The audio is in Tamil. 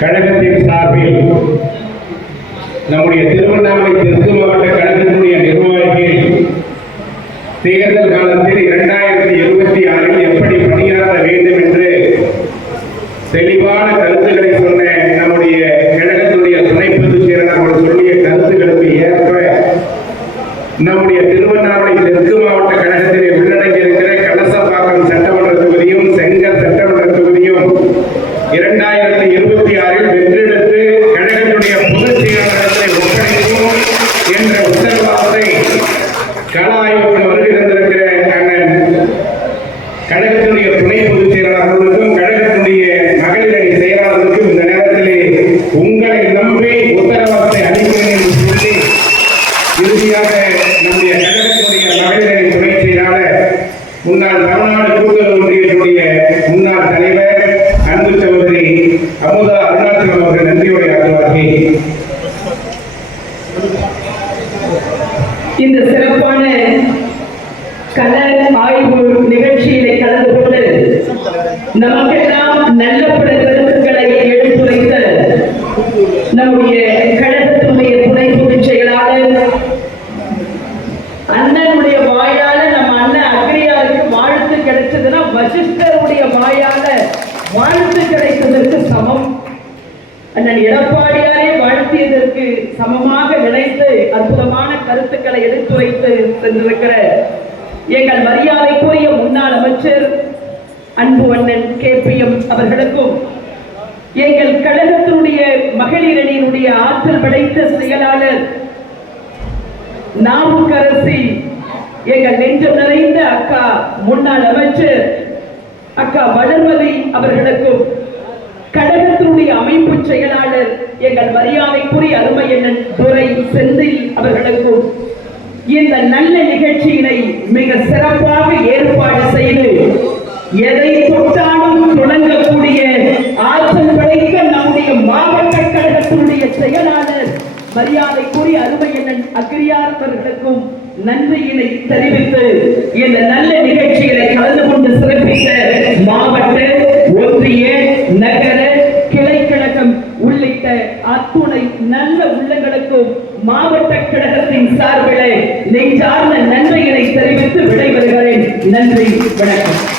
கழகத்தின் சார்பில் நம்முடைய திருவண்ணாமலை தெற்கு மாவட்ட கழகத்தினுடைய நிர்வாகிகள் தேர்தல் காலத்தில் இரண்டாயிரத்தி இருபத்தி ஆறில் எப்படி பணியாற்ற வேண்டும் என்று தெளிவான கருத்துக்களை சொன்ன நம்முடைய கழகத்தினுடைய துணை பொதுச் செயலாளர் அவர்கள் சொல்லிய கருத்துக்களுக்கு ஏற்ப நம்முடைய திருவண்ணாமலை தெற்கு மாவட்ட கழகத்திலே உள்ளடங்கி இருக்கிற கலசப்பாக்கம் சட்டமன்ற தொகுதியும் செங்கல் சட்டமன்ற தொகுதியும் இரண்டாயிரத்தி இருபத்தி ஆறில் வென்றெடுத்து கழகத்துடைய பொதுச் செயலாளர்களை ஒப்படைக்கும் என்ற உத்தரவாதத்தை கள ஆய்வுக்கு வருகை தந்திருக்கிற அண்ணன் கழகத்துடைய துணை பொதுச் செயலாளர்களுக்கும் கழகத்துடைய மகளிர் அணி செயலாளர்களுக்கும் இந்த நேரத்திலே உங்களை நம்பி உத்தரவாதத்தை அளிக்கிறேன் என்று சொல்லி இறுதியாக நம்முடைய கழகத்துடைய மகளிர் அணி துணை செயலாளர் முன்னாள் தமிழ்நாடு கூட்டுறவு ஒன்றியத்துடைய முன்னாள் தலைவர் இந்த சிறப்பான கல ஆய்வு நிகழ்ச்சியிலே கலந்து கொண்டு நமக்கெல்லாம் நல்ல பல கருத்துக்களை எடுத்துரைத்த நம்முடைய கழகத்தினுடைய துணை பொதுச் செயலாளர் அண்ணனுடைய வாயால நம்ம அண்ணன் அக்ரியாருக்கு வாழ்த்து கிடைச்சதுன்னா வசிஷ்டருடைய வாயால வாழ்த்து கிடைத்ததற்கு சமம். அண்ணன் எடப்பாடியாரே வாழ்த்தியதற்கு சமமாக இணைத்து அற்புதமான கருத்துக்களை எடுத்துரைத்து சென்றிருக்கிற எங்கள் மரியாதைக்குரிய முன்னாள் அமைச்சர் அன்பு அண்ணன் கே பி எம் அவர்களுக்கும் எங்கள் கழகத்தினுடைய மகளிர் அணியினுடைய ஆற்றல் படைத்த செயலாளர் நாவுக்கரசி எங்கள் நெஞ்சம் நிறைந்த அக்கா முன்னாள் அமைச்சர் அக்கா வளர்மதி அவர்களுக்கும் கழகத்தினுடைய அமைப்பு எங்கள் மரியாதைக்குரிய அருமை என்ன துறை செந்தில் அவர்களுக்கும் இந்த நல்ல நிகழ்ச்சியினை மிக சிறப்பாக ஏற்பாடு செய்து எதை தொட்டாலும் தொடங்கக்கூடிய ஆற்றல் படைக்க நம்முடைய மாவட்ட கழகத்தினுடைய செயலாளர் மரியாதைக்குரிய அருமை அண்ணன் அக்ரியார் அவர்களுக்கும் நன்றியினை தெரிவித்து இந்த நல்ல நிகழ்ச்சிகளை கலந்து கொண்டு சிறப்பித்த உள்ளிட்ட அத்துணை நல்ல உள்ளங்களுக்கும் மாவட்ட கழகத்தின் சார்பிலே நெஞ்சார்ந்த நன்மைகளை தெரிவித்து விடைபெறுகிறேன். நன்றி வணக்கம்.